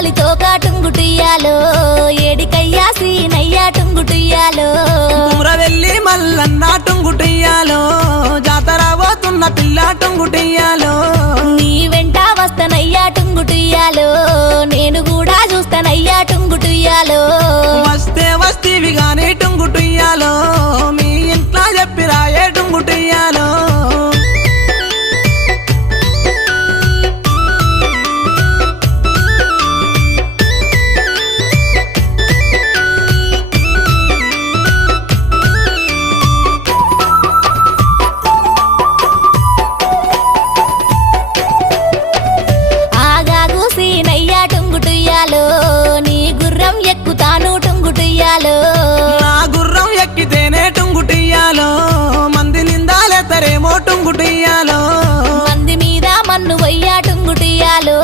గాలి తోకా టుంగుటియాలో ఏడికయ్యా సీనయ్యా టుంగుటియాలో కుమ్రవెల్లి మల్లన్న టుంగుటియాలో జాతర పోతున్న పిల్ల టుంగుటియాలో నీ వెంట వస్తనయ్యా టుంగుటియాలో నేను కూడా చూస్తానయ్యా టుంగుటియాలో వస్తే వస్తీవి గాని టుంగుటియాలో మీ ఇంట్లో చెప్పిరాయే టుంగుటియాలో ఆగాగు సీనయ్యా టుంగుటియాలో నీ గుర్రం ఎక్కుతాను టుంగుటియాలో నా గుర్రం ఎక్కితేనే టుంగుటియాలో మంది నిందాలెత్తరేమో టుంగుటియాలో మంది మీద మన్ను వయ్యా టుంగుటియాలో